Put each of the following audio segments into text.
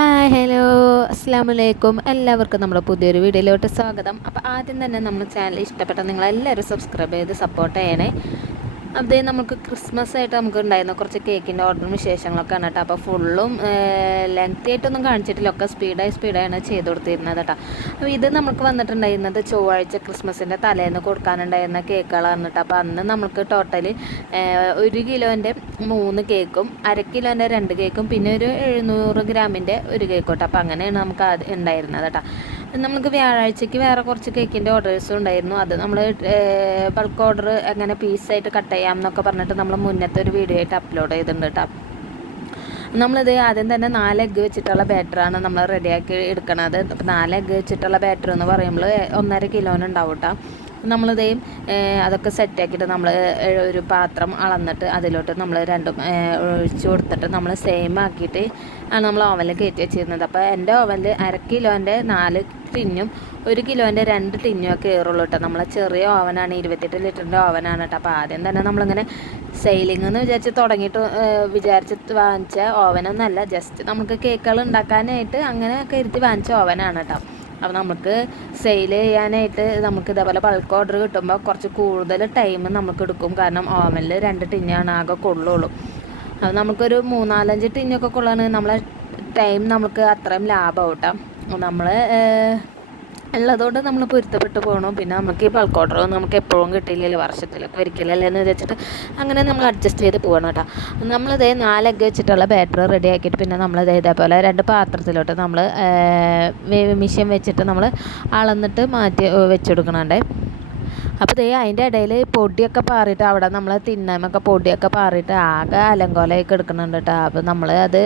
Hi hello അസ്സാമലൈക്കും എല്ലാവർക്കും നമ്മുടെ പുതിയൊരു വീഡിയോയിലോട്ട് സ്വാഗതം. അപ്പോൾ ആദ്യം തന്നെ നമ്മുടെ ചാനൽ ഇഷ്ടപ്പെട്ട നിങ്ങളെല്ലാവരും സബ്സ്ക്രൈബ് ചെയ്ത് സപ്പോർട്ട് ചെയ്യണേ. അതേ നമുക്ക് ക്രിസ്മസ് ആയിട്ട് നമുക്ക് ഉണ്ടായിരുന്ന കുറച്ച് കേക്കിൻ്റെ ഓർഡറും വിശേഷങ്ങളൊക്കെ ആണ് കേട്ടോ. അപ്പോൾ ഫുള്ളും ലെങ്തി ആയിട്ടൊന്നും കാണിച്ചിട്ടില്ല, ഒക്കെ സ്പീഡായാണ് ചെയ്ത് കൊടുത്തിരുന്നത് കേട്ടോ. അപ്പോൾ ഇത് നമുക്ക് വന്നിട്ടുണ്ടായിരുന്നത് ചൊവ്വാഴ്ച ക്രിസ്മസിൻ്റെ തലേന്ന് കൊടുക്കാനുണ്ടായിരുന്ന കേക്കുകളാണ് കേട്ടോ. അപ്പോൾ അന്ന് നമുക്ക് ടോട്ടൽ 1 കിലോൻ്റെ 3 കേക്കും 1/2 കിലോൻ്റെ 2 കേക്കും പിന്നെ ഒരു 700 ഗ്രാമിൻ്റെ ഒരു കേക്ക് കേട്ടോ. അപ്പോൾ അങ്ങനെയാണ് നമുക്ക് അത് ഉണ്ടായിരുന്നത് കേട്ടോ. നമുക്ക് വ്യാഴാഴ്ചയ്ക്ക് വേറെ കുറച്ച് കേക്കിൻ്റെ ഓർഡേഴ്സും ഉണ്ടായിരുന്നു. അത് നമ്മൾ ബൾക്ക് ഓർഡർ അങ്ങനെ പീസായിട്ട് കട്ട് ചെയ്യാം എന്നൊക്കെ പറഞ്ഞിട്ട് നമ്മൾ മുന്നത്തെ ഒരു വീഡിയോ ആയിട്ട് അപ്ലോഡ് ചെയ്തിട്ടുണ്ട് കേട്ടോ. നമ്മളിത് ആദ്യം തന്നെ 4 എഗ്ഗ് വെച്ചിട്ടുള്ള ബാറ്ററാണ് നമ്മൾ റെഡിയാക്കി എടുക്കണത്. അപ്പോൾ 4 എഗ്ഗ് വെച്ചിട്ടുള്ള ബാറ്റർ എന്ന് പറയുമ്പോൾ 1.5 കിലോനുണ്ടാവും കേട്ടോ. നമ്മളിതേ അതൊക്കെ സെറ്റാക്കിയിട്ട് നമ്മൾ ഒരു പാത്രം അളന്നിട്ട് അതിലോട്ട് നമ്മൾ രണ്ടും ഒഴിച്ച് കൊടുത്തിട്ട് നമ്മൾ സെയിം ആക്കിയിട്ട് ആണ് നമ്മൾ ഓവനിൽ കയറ്റി വെച്ചിരുന്നത്. അപ്പോൾ എൻ്റെ ഓവനിൽ 1/2 കിലോൻ്റെ 4 ടിന്നും 1 കിലോൻ്റെ 2 ടിന്നും ഒക്കെ കയറുള്ളൂ കേട്ടോ. നമ്മളെ ചെറിയ ഓവനാണ്, 28 ലിറ്ററിൻ്റെ ഓവനാണ് കേട്ടോ. അപ്പോൾ ആദ്യം തന്നെ നമ്മളിങ്ങനെ സെയിലിംഗ് എന്ന് വിചാരിച്ചിട്ട് വാങ്ങിച്ച ഓവനൊന്നല്ല, ജസ്റ്റ് നമുക്ക് കേക്കുകൾ ഉണ്ടാക്കാനായിട്ട് അങ്ങനെ കരുതി വാങ്ങിച്ച ഓവനാണ് കേട്ടോ. അപ്പോൾ നമുക്ക് സെയിൽ ചെയ്യാനായിട്ട് നമുക്ക് ഇതേപോലെ ബൾക്ക് ഓർഡർ കിട്ടുമ്പോൾ കുറച്ച് കൂടുതൽ ടൈം നമുക്ക് എടുക്കും. കാരണം ഓവനിൽ 2 ടിന്നാണ് ആകെ കൊള്ളുള്ളൂ. അത് നമുക്കൊരു 3-4-5 ടിന്നൊക്കെ കൊള്ളുകയാണെങ്കിൽ നമ്മളെ ടൈം നമുക്ക് അത്രയും ലാഭമാവും കേട്ടോ. നമ്മൾ ഉള്ളതുകൊണ്ട് നമ്മൾ പൊരുത്തപ്പെട്ട് പോകണം. പിന്നെ നമുക്ക് ഈ ബൾക്ക് ഓർഡർ നമുക്ക് എപ്പോഴും കിട്ടിയില്ലല്ലോ, വർഷത്തിലൊക്കെ ഒരിക്കലല്ലേ എന്ന് വിചാരിച്ചിട്ട് അങ്ങനെ നമ്മൾ അഡ്ജസ്റ്റ് ചെയ്ത് പോകണം കേട്ടോ. നമ്മളിതേ 4 എഗ്ഗ് വെച്ചിട്ടുള്ള ബാറ്റർ റെഡി ആക്കിയിട്ട് പിന്നെ നമ്മളിത് ഇതേപോലെ 2 പാത്രത്തിലോട്ട് നമ്മൾ മെഷീൻ വെച്ചിട്ട് നമ്മൾ അളന്നിട്ട് മാറ്റി വെച്ചെടുക്കണുണ്ടേ. അപ്പോൾ അതിൻ്റെ ഇടയിൽ പൊടിയൊക്കെ പാറിയിട്ട് അവിടെ നമ്മൾ തിന്നാമൊക്കെ പൊടിയൊക്കെ പാറിയിട്ട് ആകെ അലങ്കോലമൊക്കെ എടുക്കുന്നുണ്ട് കേട്ടോ. അപ്പോൾ നമ്മൾ അത്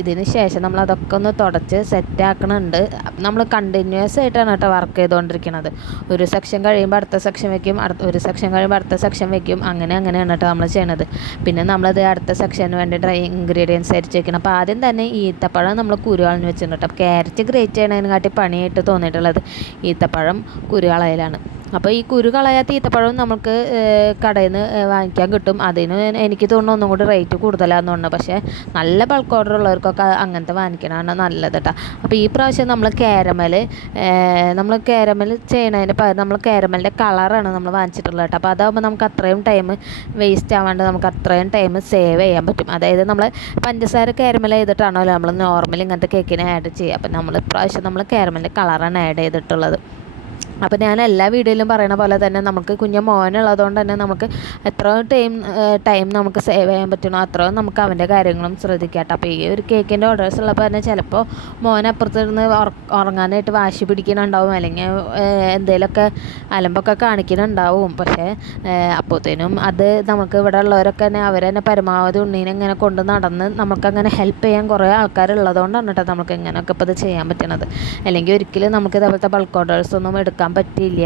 ഇതിന് ശേഷം നമ്മളതൊക്കെ ഒന്ന് തുടച്ച് സെറ്റാക്കണുണ്ട്. നമ്മൾ കണ്ടിന്യൂസ് ആയിട്ടാണ് കേട്ടോ വർക്ക് ചെയ്തുകൊണ്ടിരിക്കുന്നത്. ഒരു സെക്ഷൻ കഴിയുമ്പോൾ അടുത്ത സെക്ഷൻ വെക്കും, ഒരു സെക്ഷൻ കഴിയുമ്പോൾ അടുത്ത സെക്ഷൻ വെക്കും, അങ്ങനെയാണ് കേട്ടോ നമ്മൾ ചെയ്യണത്. പിന്നെ നമ്മളത് അടുത്ത സെക്ഷന് വേണ്ടി ഡ്രൈ ഇൻഗ്രീഡിയൻസ് അരിച്ച് വെക്കണം. അപ്പോൾ ആദ്യം തന്നെ ഈത്തപ്പഴം നമ്മൾ കുരുകളഞ്ഞ് വെച്ചിട്ടുണ്ട് കേട്ടോ. ക്യാരറ്റ് ഗ്രേറ്റ് ചെയ്യണതിനെക്കാട്ടി പണിയായിട്ട് തോന്നിയിട്ടുള്ളത് ഈത്തപ്പഴം കുരുകളയിലാണ്. അപ്പോൾ ഈ കുരു കളയാത്ത ഈത്തപ്പഴവും നമുക്ക് കടയിൽ നിന്ന് വാങ്ങിക്കാൻ കിട്ടും. അതിന് എനിക്ക് തോന്നുന്നു ഒന്നും കൂടി റേറ്റ് കൂടുതലാണെന്ന് തോന്നുന്നു. പക്ഷേ നല്ല ബൾക്ക് ഓർഡർ ഉള്ളവർക്കൊക്കെ അങ്ങനത്തെ വാങ്ങിക്കണതാണ് നല്ലത് കേട്ടോ. അപ്പോൾ ഈ പ്രാവശ്യം നമ്മൾ കാരമൽ ചെയ്യണതിന് പകരം നമ്മൾ കാരമലിൻ്റെ കളറാണ് നമ്മൾ വാങ്ങിച്ചിട്ടുള്ളത് കേട്ടോ. അപ്പോൾ അതാകുമ്പോൾ നമുക്ക് അത്രയും ടൈം വേസ്റ്റ് ആവാണ്ട് നമുക്ക് അത്രയും ടൈം സേവ് ചെയ്യാൻ പറ്റും. അതായത് നമ്മൾ പഞ്ചസാര കാരമൽ ചെയ്തിട്ടാണല്ലോ നമ്മൾ നോർമൽ ഇങ്ങനത്തെ കേക്കിന് ആഡ് ചെയ്യുക. അപ്പോൾ നമ്മൾ ഇപ്രാവശ്യം നമ്മൾ കാരമലിൻ്റെ കളറാണ് ആഡ് ചെയ്തിട്ടുള്ളത്. അപ്പോൾ ഞാൻ എല്ലാ വീഡിയോയിലും പറയുന്ന പോലെ തന്നെ നമുക്ക് കുഞ്ഞു മോനുള്ളതുകൊണ്ട് തന്നെ നമുക്ക് എത്ര ടൈം നമുക്ക് സേവ് ചെയ്യാൻ പറ്റണോ അത്രയും നമുക്ക് അവൻ്റെ കാര്യങ്ങളും ശ്രദ്ധിക്കാം. അപ്പോൾ ഈ ഒരു കേക്കിൻ്റെ ഓർഡേഴ്സ് ഉള്ളപ്പോൾ തന്നെ ചിലപ്പോൾ മോനപ്പുറത്തിരുന്ന് ഉറങ്ങാനായിട്ട് വാശി പിടിക്കുന്നുണ്ടാവും, അല്ലെങ്കിൽ എന്തെങ്കിലുമൊക്കെ അലമ്പൊക്കെ കാണിക്കുന്നുണ്ടാവും. പക്ഷേ അപ്പോഴത്തേനും അത് നമുക്ക് ഇവിടെ ഉള്ളവരൊക്കെ തന്നെ അവരെന്നെ പരമാവധി ഉണ്ണീനെ ഇങ്ങനെ കൊണ്ട് നടന്ന് നമുക്കങ്ങനെ ഹെൽപ്പ് ചെയ്യാൻ കുറേ ആൾക്കാരുള്ളതുകൊണ്ടാണ് കേട്ടോ നമുക്ക് ഇങ്ങനെയൊക്കെ ഇപ്പോൾ ഇത് ചെയ്യാൻ പറ്റുന്നത്. അല്ലെങ്കിൽ ഒരിക്കലും നമുക്ക് ഇതേപോലത്തെ ബൾക്ക് ഓർഡേഴ്സ് ഒന്നും എടുക്കാൻ പറ്റില്ല.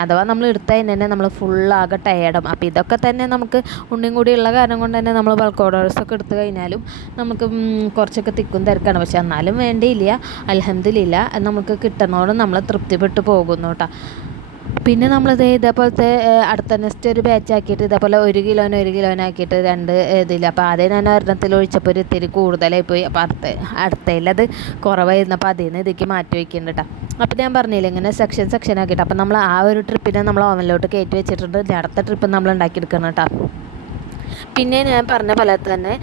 അഥവാ നമ്മൾ എടുത്തതിന് തന്നെ നമ്മൾ ഫുള്ളാകെ ടയേർഡും. അപ്പോൾ ഇതൊക്കെ തന്നെ നമുക്ക് ഉണ്ണിയും കൂടി ഉള്ള കാരണം കൊണ്ട് തന്നെ നമ്മൾ ബൾക്ക് ഓർഡേഴ്സൊക്കെ എടുത്തു കഴിഞ്ഞാലും നമുക്ക് കുറച്ചൊക്കെ തിക്കും തിരക്കാണ്. പക്ഷെ എന്നാലും വേണ്ടിയില്ല, അൽഹംദുലില്ലാ നമുക്ക് കിട്ടണോട് നമ്മൾ തൃപ്തിപ്പെട്ടു പോകുന്നു കേട്ടോ. പിന്നെ നമ്മളിത് ഇതേപോലത്തെ അടുത്ത നെക്സ്റ്റ് ഒരു ബാച്ച് ആക്കിയിട്ട് ഇതേപോലെ 1 കിലോനാക്കിയിട്ട് 2 ഇതില്ല. അപ്പോൾ ആദ്യം ഞാൻ ഒരെണ്ണത്തിൽ ഒഴിച്ചപ്പോൾ ഒരു ഇത്തിരി കൂടുതലായി പോയി. അപ്പോൾ അടുത്തതിലത് കുറവായിരുന്നപ്പോൾ അതിൽ നിന്ന് ഇതിലേക്ക് മാറ്റി വയ്ക്കുന്നുണ്ട് കേട്ടോ. അപ്പോൾ ഞാൻ പറഞ്ഞില്ല ഇങ്ങനെ സെക്ഷൻ ആക്കിയിട്ട്. അപ്പോൾ നമ്മൾ ആ ഒരു ട്രിപ്പിനെ നമ്മൾ ഓവനിലോട്ട് കയറ്റി വെച്ചിട്ടുണ്ട്. അടുത്ത ട്രിപ്പ് നമ്മൾ ഉണ്ടാക്കിയെടുക്കണം കേട്ടോ. പിന്നെ ഞാൻ പറഞ്ഞ പോലെ തന്നെ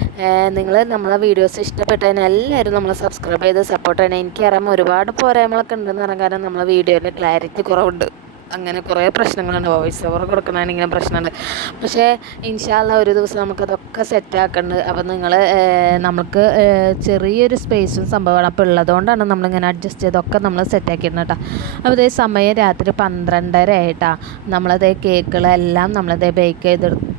നിങ്ങൾ നമ്മളെ വീഡിയോസ് ഇഷ്ടപ്പെട്ടതിന് എല്ലാവരും നമ്മൾ സബ്സ്ക്രൈബ് ചെയ്ത് സപ്പോർട്ട് ചെയ്യണം. എനിക്കറിയാം ഒരുപാട് പോരായ്മകളൊക്കെ ഉണ്ടെന്ന് പറയാൻ, കാരണം നമ്മളെ വീഡിയോയിൽ ക്ലാരിറ്റി കുറവുണ്ട്, അങ്ങനെ കുറേ പ്രശ്നങ്ങളുണ്ട്, വോയിസ് ഓവർ കൊടുക്കണമെങ്കിലും പ്രശ്നമുണ്ട്. പക്ഷേ ഇൻഷാ അല്ലാഹ് ഒരു ദിവസം നമുക്കതൊക്കെ സെറ്റാക്കുന്നുണ്ട്. അപ്പോൾ നമുക്ക് ചെറിയൊരു സ്പേസും സംഭവമാണ്. അപ്പോൾ ഉള്ളതുകൊണ്ടാണ് നമ്മളിങ്ങനെ അഡ്ജസ്റ്റ് ചെയ്തൊക്കെ നമ്മൾ സെറ്റാക്കിയിരുന്നത് കേട്ടോ. അപ്പോൾ ഇതേ സമയം രാത്രി 12:30 ആയിട്ടാണ്. നമ്മളതേ കേക്കുകളെല്ലാം നമ്മളതേ ബേക്ക്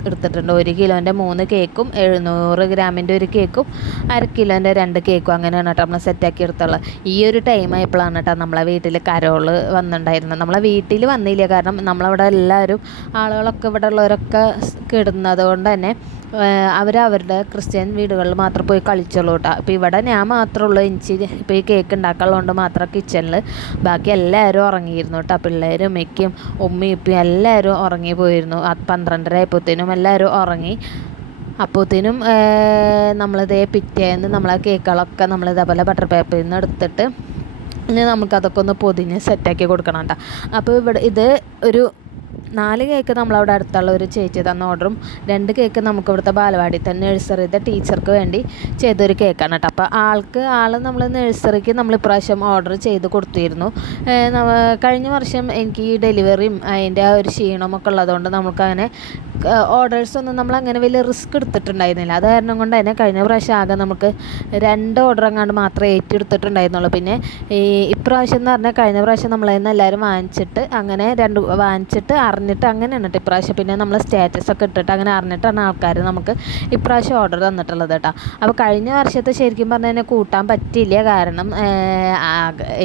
എടുത്തിട്ടുണ്ട്. 1 കിലോൻ്റെ 3 കേക്കും 700 ഗ്രാമിൻ്റെ ഒരു കേക്കും 1/2 കിലോൻ്റെ 2 കേക്കും അങ്ങനെയാണ് കേട്ടോ നമ്മൾ സെറ്റാക്കി എടുത്തുള്ളത്. ഈ ഒരു ടൈം ആയപ്പോഴാണ് കേട്ടോ നമ്മളെ വീട്ടിൽ കരോള് വന്നിട്ടുണ്ടായിരുന്നത്. നമ്മളെ വീട്ടിൽ വന്നില്ല, കാരണം നമ്മളവിടെ എല്ലാവരും ആളുകളൊക്കെ ഇവിടെ ഉള്ളവരൊക്കെ കിടുന്നത് കൊണ്ട് തന്നെ അവരവരുടെ ക്രിസ്ത്യൻ വീടുകളിൽ മാത്രം പോയി കളിച്ചോളൂ കേട്ടോ. അപ്പോൾ ഇവിടെ ഞാൻ മാത്രമേ ഉള്ളൂ ഇപ്പോൾ ഈ കേക്ക് ഉണ്ടാക്കാനുള്ളതുകൊണ്ട് മാത്രം കിച്ചണിൽ. ബാക്കി എല്ലാവരും ഉറങ്ങിയിരുന്നു കേട്ടോ. പിള്ളേരും ഉമ്മയ്ക്കും ഉമ്മയും ഇപ്പം എല്ലാവരും ഉറങ്ങി പോയിരുന്നു. 12:30 ആയപ്പോഴത്തേനും എല്ലാവരും ഉറങ്ങി. അപ്പോഴത്തേനും നമ്മളിതേ പിറ്റേന്ന് നമ്മളെ കേക്കുകളൊക്കെ നമ്മളിതേപോലെ ബട്ടർ പേപ്പറിൽ നിന്ന് എടുത്തിട്ട് ഇനി നമുക്കതൊക്കെ ഒന്ന് പൊതിഞ്ഞ് സെറ്റാക്കി കൊടുക്കണം കേട്ടോ. അപ്പോൾ ഇവിടെ ഇത് ഒരു 4 കേക്ക് നമ്മളവിടെ അടുത്തുള്ള ഒരു ചേച്ചി തന്ന ഓർഡറും 2 കേക്ക് നമുക്ക് ഇവിടുത്തെ ബാലവാടി തന്നെ നഴ്സറിയുടെ ടീച്ചർക്ക് വേണ്ടി ചെയ്തൊരു കേക്കാണ് കേട്ടോ. അപ്പോൾ ആൾ നമ്മൾ നഴ്സറിക്ക് നമ്മൾ ഇപ്രാവശ്യം ഓർഡർ ചെയ്ത് കൊടുത്തിരുന്നു. കഴിഞ്ഞ വർഷം എനിക്ക് ഈ ഡെലിവറിയും അതിൻ്റെ ആ ഒരു ക്ഷീണമൊക്കെ ഉള്ളതുകൊണ്ട് നമുക്കങ്ങനെ ഓർഡേഴ്സൊന്നും നമ്മളങ്ങനെ വലിയ റിസ്ക് എടുത്തിട്ടുണ്ടായിരുന്നില്ല. അത് കാരണം കൊണ്ട് തന്നെ കഴിഞ്ഞ പ്രാവശ്യം ആകെ നമുക്ക് 2 ഓർഡർ എങ്ങാണ്ട് മാത്രമേ ഏറ്റെടുത്തിട്ടുണ്ടായിരുന്നുള്ളൂ. പിന്നെ ഇപ്രാവശ്യം എന്ന് പറഞ്ഞാൽ കഴിഞ്ഞ പ്രാവശ്യം നമ്മളതിൽ എല്ലാവരും വാങ്ങിച്ചിട്ട് അറിഞ്ഞിട്ട് അങ്ങനെയാണ് കേട്ടോ ഇപ്രാവശ്യം. പിന്നെ നമ്മൾ സ്റ്റാറ്റസൊക്കെ ഇട്ടിട്ട് അങ്ങനെ അറിഞ്ഞിട്ടാണ് ആൾക്കാർ നമുക്ക് ഇപ്രാവശ്യം ഓർഡർ തന്നിട്ടുള്ളത് കേട്ടോ. അപ്പോൾ കഴിഞ്ഞ വർഷത്തെ ശരിക്കും പറഞ്ഞാൽ എന്നെ കൂട്ടാൻ പറ്റിയില്ല. കാരണം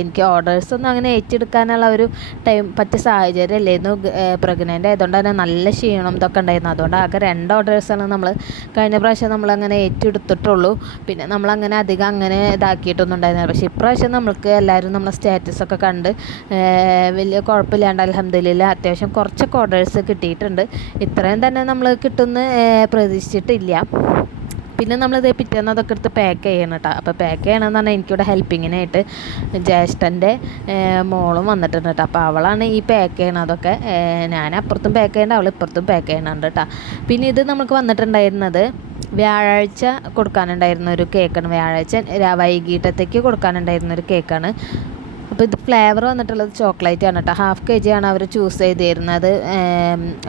എനിക്ക് ഓർഡേഴ്സൊന്നും അങ്ങനെ ഏറ്റെടുക്കാനുള്ള ഒരു പറ്റിയ സാഹചര്യം അല്ലായിരുന്നു. പ്രഗ്നൻ്റ് ആയതുകൊണ്ട് തന്നെ നല്ല ക്ഷീണം ഇതൊക്കെ ഉണ്ടായിരുന്നു. അതുകൊണ്ട് ആകെ 2 ഓർഡേഴ്സാണ് നമ്മൾ കഴിഞ്ഞ പ്രാവശ്യം നമ്മളങ്ങനെ ഏറ്റെടുത്തിട്ടുള്ളൂ. പിന്നെ നമ്മളങ്ങനെ അധികം അങ്ങനെ ഇതാക്കിയിട്ടൊന്നും ഉണ്ടായിരുന്നില്ല. പക്ഷേ ഇപ്രാവശ്യം നമ്മൾക്ക് എല്ലാവരും നമ്മളെ സ്റ്റാറ്റസൊക്കെ കണ്ട് വലിയ കുഴപ്പമില്ലാണ്ട് അൽഹംദുലില്ലാ അത്യാവശ്യം കുറച്ചൊക്കെ ഓർഡേഴ്സ് കിട്ടിയിട്ടുണ്ട്. ഇത്രയും തന്നെ നമ്മൾ കിട്ടുമെന്ന് പ്രതീക്ഷിച്ചിട്ടില്ല. പിന്നെ നമ്മളിത് പിറ്റേന്ന് അതൊക്കെ എടുത്ത് പാക്ക് ചെയ്യണം കേട്ടോ. അപ്പോൾ പാക്ക് ചെയ്യണമെന്ന് പറഞ്ഞാൽ എനിക്കിവിടെ ഹെൽപ്പിങ്ങിനായിട്ട് ജ്യേഷ്ഠൻ്റെ മോളും വന്നിട്ടുണ്ട് കേട്ടോ. അപ്പോൾ അവളാണ് ഈ പാക്ക് ചെയ്യണതൊക്കെ. ഞാൻ അപ്പുറത്തും പാക്ക് ചെയ്യണ്ട, അവൾ ഇപ്പുറത്തും പാക്ക് ചെയ്യണുണ്ട് കേട്ടോ. പിന്നെ ഇത് നമുക്ക് വന്നിട്ടുണ്ടായിരുന്നത് വ്യാഴാഴ്ച കൊടുക്കാനുണ്ടായിരുന്ന ഒരു കേക്കാണ്. വ്യാഴാഴ്ച വൈകിട്ടത്തേക്ക് കൊടുക്കാനുണ്ടായിരുന്ന ഒരു കേക്കാണ്. അപ്പോൾ ഇത് ഫ്ലേവർ വന്നിട്ടുള്ളത് ചോക്ലേറ്റ് ആണ് കേട്ടോ. 1/2 kg ആണ് അവർ ചൂസ് ചെയ്തിരുന്നത്.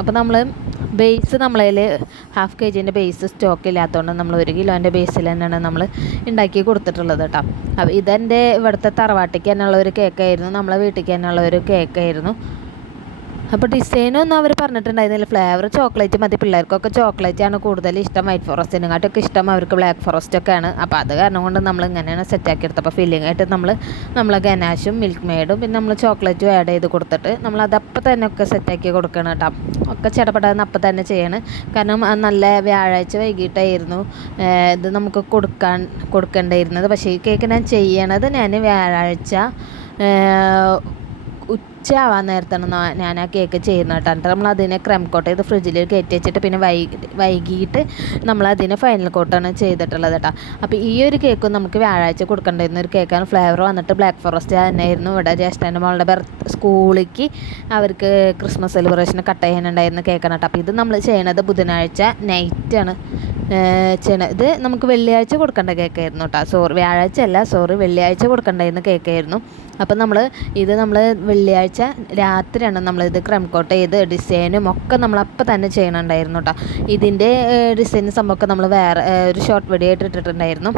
അപ്പോൾ നമ്മൾ ബേസ് നമ്മളതിൽ 1/2 kg ബേസ് സ്റ്റോക്ക് ഇല്ലാത്തതുകൊണ്ട് നമ്മൾ 1 കിലോൻ്റെ ബേസിൽ തന്നെയാണ് നമ്മൾ ഉണ്ടാക്കി കൊടുത്തിട്ടുള്ളത് കേട്ടോ. അപ്പോൾ ഇതെൻ്റെ ഇവിടുത്തെ തറവാട്ടിക്ക് തന്നെയുള്ള ഒരു കേക്കായിരുന്നു, നമ്മളെ വീട്ടിലേക്ക് തന്നെയുള്ള ഒരു കേക്കായിരുന്നു. അപ്പോൾ ഡിസൈനൊന്നും അവർ പറഞ്ഞിട്ടുണ്ടായിരുന്നില്ല. ഫ്ലേവർ ചോക്ലേറ്റ് മതി, പിള്ളേർക്കൊക്കെ ചോക്ലേറ്റാണ് കൂടുതൽ ഇഷ്ടം. വൈറ്റ് ഫോറസ്റ്റിനെക്കാട്ടൊക്കെ ഇഷ്ടം അവർക്ക് ബ്ലാക്ക് ഫോറസ്റ്റൊക്കെയാണ്. അപ്പോൾ അത് കാരണം കൊണ്ട് നമ്മൾ ഇങ്ങനെയാണ് സെറ്റാക്കി എടുത്തത്. അപ്പോൾ ഫില്ലിംഗ് ആയിട്ട് നമ്മളെ ഗനാഷും മിൽക്ക് മെയ്ഡും പിന്നെ നമ്മൾ ചോക്ലേറ്റും ആഡ് ചെയ്ത് കൊടുത്തിട്ട് നമ്മളതപ്പം തന്നെ ഒക്കെ സെറ്റാക്കി കൊടുക്കണം കേട്ടോ. ഒക്കെ ചടപടാന്ന് അപ്പം തന്നെ ചെയ്യണം. കാരണം നല്ല വ്യാഴാഴ്ച വൈകിട്ടായിരുന്നു ഇത് നമുക്ക് കൊടുക്കേണ്ടിയിരുന്നത്. പക്ഷേ ഈ കേക്ക് ഞാൻ വ്യാഴാഴ്ച ഉച്ചയാവാൻ നേരത്താണ് ഞാൻ ആ കേക്ക് ചെയ്യുന്നത് കേട്ടോ. എന്നിട്ട് നമ്മളതിനെ ക്രം കോട്ട് ചെയ്ത് ഫ്രിഡ്ജിൽ കയറ്റി വെച്ചിട്ട് പിന്നെ വൈകിട്ട് നമ്മളതിനെ ഫൈനൽ കോട്ടാണ് ചെയ്തിട്ടുള്ളത് കേട്ടോ. അപ്പോൾ ഈ ഒരു കേക്കും നമുക്ക് വ്യാഴാഴ്ച കൊടുക്കേണ്ടിരുന്ന ഒരു കേക്കാണ്. ഫ്ലേവർ വന്നിട്ട് ബ്ലാക്ക് ഫോറസ്റ്റ് തന്നെയായിരുന്നു. ഇവിടെ ജ്യേഷ്ഠൻ്റെ മോളുടെ സ്കൂളിലേക്ക് അവർക്ക് ക്രിസ്മസ് സെലിബ്രേഷന് കട്ട് ചെയ്യാനുണ്ടായിരുന്ന കേക്കാണ് കേട്ടോ. അപ്പോൾ ഇത് നമ്മൾ ചെയ്യണത് ബുധനാഴ്ച നൈറ്റാണ് ഇത് നമുക്ക് വെള്ളിയാഴ്ച കൊടുക്കേണ്ട കേക്കായിരുന്നു കേട്ടോ. വെള്ളിയാഴ്ച കൊടുക്കേണ്ടിരുന്ന കേക്കായിരുന്നു. അപ്പം നമ്മൾ വെള്ളിയാഴ്ച രാത്രിയാണ് നമ്മളിത് ക്രം കോട്ട് ചെയ്ത് ഡിസൈനും ഒക്കെ നമ്മളപ്പം തന്നെ ചെയ്യണുണ്ടായിരുന്നു കേട്ടോ. ഇതിൻ്റെ ഡിസൈൻ സംഭവമൊക്കെ നമ്മൾ വേറെ ഒരു ഷോർട്ട് വീഡിയോ ആയിട്ട് ഇട്ടിട്ടുണ്ടായിരുന്നു.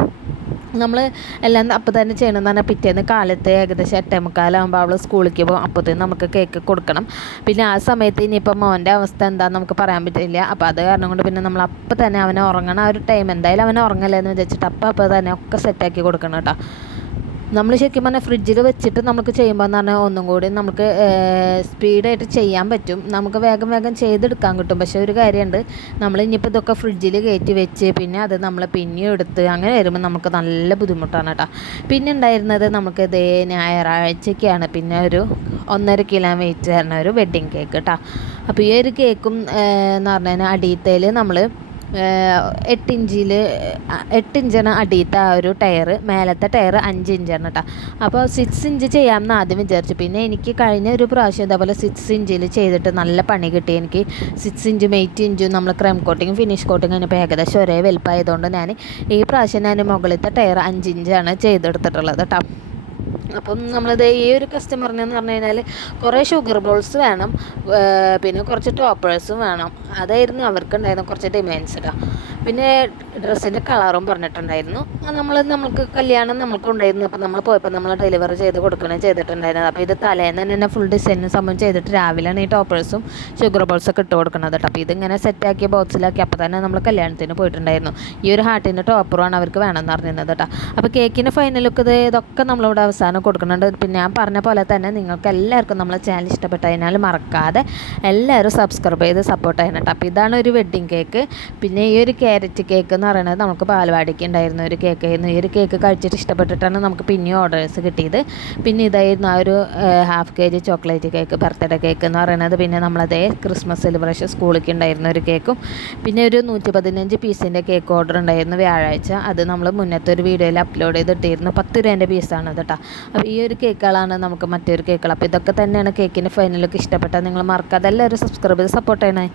നമ്മൾ എല്ലാം അപ്പം തന്നെ ചെയ്യണമെന്ന് പറഞ്ഞാൽ പിറ്റേന്ന് കാലത്ത് ഏകദേശം 8:45 അവൾ സ്കൂളിലേക്ക് പോകും. അപ്പോഴത്തേന് നമുക്ക് കേക്ക് കൊടുക്കണം. പിന്നെ ആ സമയത്ത് ഇനിയിപ്പോൾ മോൻ്റെ അവസ്ഥ എന്താണെന്ന് നമുക്ക് പറയാൻ പറ്റില്ല. അപ്പോൾ അത് കാരണം കൊണ്ട് പിന്നെ നമ്മൾ അപ്പം തന്നെ അവനെ ഉറങ്ങണ ആ ഒരു ടൈം എന്തായാലും അവനെ ഉറങ്ങല്ലെന്ന് വിചാരിച്ചിട്ട് അപ്പം തന്നെ ഒക്കെ സെറ്റാക്കി കൊടുക്കണം കേട്ടോ. നമ്മൾ ശരിക്കും പറഞ്ഞാൽ ഫ്രിഡ്ജിൽ വെച്ചിട്ട് നമുക്ക് ചെയ്യുമ്പോൾ എന്ന് പറഞ്ഞാൽ ഒന്നും കൂടി നമുക്ക് സ്പീഡായിട്ട് ചെയ്യാൻ പറ്റും, നമുക്ക് വേഗം ചെയ്തെടുക്കാൻ കിട്ടും. പക്ഷേ ഒരു കാര്യമുണ്ട്, നമ്മൾ ഇനിയിപ്പോൾ ഇതൊക്കെ ഫ്രിഡ്ജിൽ കയറ്റി വെച്ച് പിന്നെ അത് നമ്മൾ പിന്നെയും എടുത്ത് അങ്ങനെ വരുമ്പോൾ നമുക്ക് നല്ല ബുദ്ധിമുട്ടാണ് കേട്ടോ. പിന്നെ ഉണ്ടായിരുന്നത് നമുക്ക് ഇതേ ഞായറാഴ്ചയ്ക്കാണ് പിന്നെ ഒരു 1.5 കിലോ വെയിറ്റ് തരുന്ന ഒരു വെഡ്ഡിങ് കേക്ക് കേട്ടോ. അപ്പോൾ ഈ ഒരു കേക്കും എന്ന് പറഞ്ഞാൽ അടിയത്തേൽ നമ്മൾ 8 ഇഞ്ചാണ് അടിയത്തെ ആ ഒരു ടയർ, മേലത്തെ ടയർ 5 ഇഞ്ചാണ് കേട്ടോ. അപ്പോൾ 6 ഇഞ്ച് ചെയ്യാമെന്ന് ആദ്യം വിചാരിച്ചു. പിന്നെ എനിക്ക് കഴിഞ്ഞ ഒരു പ്രാവശ്യം ഇതേപോലെ 6 ഇഞ്ചിൽ ചെയ്തിട്ട് നല്ല പണി കിട്ടി. എനിക്ക് 6 ഇഞ്ചും 8 ഇഞ്ചും നമ്മൾ ക്രം കോട്ടിങ് ഫിനിഷ് കോട്ടിങ് കഴിഞ്ഞപ്പോൾ ഏകദേശം ഒരേ വലുപ്പമായതുകൊണ്ട് ഈ പ്രാവശ്യം മുകളിലത്തെ ടയർ 5 ഇഞ്ചാണ് ചെയ്തെടുത്തിട്ടുള്ളത് കേട്ടോ. അപ്പം നമ്മളിത് ഈ ഒരു കസ്റ്റമറിനെന്ന് പറഞ്ഞു കഴിഞ്ഞാൽ കുറേ ഷുഗർ ബോൾസ് വേണം, പിന്നെ കുറച്ച് ടോപ്പേഴ്സും വേണം. അതായിരുന്നു അവർക്കുണ്ടായിരുന്ന കുറച്ച് ഡിമാൻഡ്സ് കേട്ടോ. പിന്നെ ഡ്രസ്സിൻ്റെ കളറും പറഞ്ഞിട്ടുണ്ടായിരുന്നു. നമുക്ക് കല്യാണം ഉണ്ടായിരുന്നു. അപ്പോൾ നമ്മൾ പോയപ്പോൾ നമ്മൾ ഡെലിവറി ചെയ്തിട്ടുണ്ടായിരുന്നത്. അപ്പോൾ ഇത് തലേന്ന് തന്നെ ഫുൾ ഡിസൈനും സംഭവം ചെയ്തിട്ട് രാവിലെയാണ് ഈ ടോപ്പേഴ്സും ഷുഗർ ബോൾസൊക്കെ ഇട്ട് കൊടുക്കുന്നത് കേട്ടോ. അപ്പോൾ ഇതിങ്ങനെ സെറ്റാക്കി ബോക്സിലാക്കി അപ്പോൾ തന്നെ നമ്മൾ കല്യാണത്തിന് പോയിട്ടുണ്ടായിരുന്നു. ഈ ഒരു ഹാർട്ടിൻ്റെ ടോപ്പറുമാണ് അവർക്ക് വേണമെന്ന് പറഞ്ഞിരുന്നത് കേട്ടോ. അപ്പോൾ കേക്കിൻ്റെ ഫൈനൽ ലുക്ക് ഇതൊക്കെ നമ്മളിവിടെ അവസാനം കൊടുക്കുന്നുണ്ട്. പിന്നെ ഞാൻ പറഞ്ഞ പോലെ തന്നെ നിങ്ങൾക്ക് എല്ലാവർക്കും നമ്മളെ ചാനൽ ഇഷ്ടപ്പെട്ടതിനാൽ മറക്കാതെ എല്ലാവരും സബ്സ്ക്രൈബ് ചെയ്ത് സപ്പോർട്ട് ചെയ്യണം കേട്ടോ. അപ്പോൾ ഇതാണ് ഒരു വെഡ്ഡിങ് കേക്ക്. പിന്നെ ഈ ഒരു ക്യാരറ്റ് കേക്ക് എന്ന് പറയുന്നത് നമുക്ക് പാൽവാടിക്ക് ഉണ്ടായിരുന്ന ഒരു കേക്കായിരുന്നു. ഈ ഒരു കേക്ക് കഴിച്ചിട്ട് ഇഷ്ടപ്പെട്ടിട്ടാണ് നമുക്ക് പിന്നെയും ഓർഡേഴ്സ് കിട്ടിയത്. പിന്നെ ഇതായിരുന്നു ആ ഒരു ½ kg chocolate cake, birthday cake എന്ന് പറയുന്നത്. പിന്നെ നമ്മളതേ ക്രിസ്മസ് സെലിബ്രേഷൻ സ്കൂളിലേക്ക് ഉണ്ടായിരുന്ന ഒരു കേക്കും, പിന്നെ ഒരു 115 പീസിൻ്റെ കേക്ക് ഓർഡർ ഉണ്ടായിരുന്നു വ്യാഴാഴ്ച. അത് നമ്മൾ മുന്നത്തെ ഒരു വീഡിയോയിൽ അപ്ലോഡ് ചെയ്തിട്ടിരുന്നു. 10 രൂപേൻ്റെ പീസാണ് കേട്ടോ. അപ്പോൾ ഈ ഒരു കേക്കുകളാണ് നമുക്ക് മറ്റൊരു കേക്കുകൾ. അപ്പോൾ ഇതൊക്കെ തന്നെയാണ് കേക്കിൻ്റെ ഫൈനലൊക്കെ ഇഷ്ടപ്പെട്ടാൽ നിങ്ങൾ മറക്കാതെ എല്ലാവരും സബ്സ്ക്രൈബ് ചെയ്ത് സപ്പോർട്ട് ചെയ്യണേ.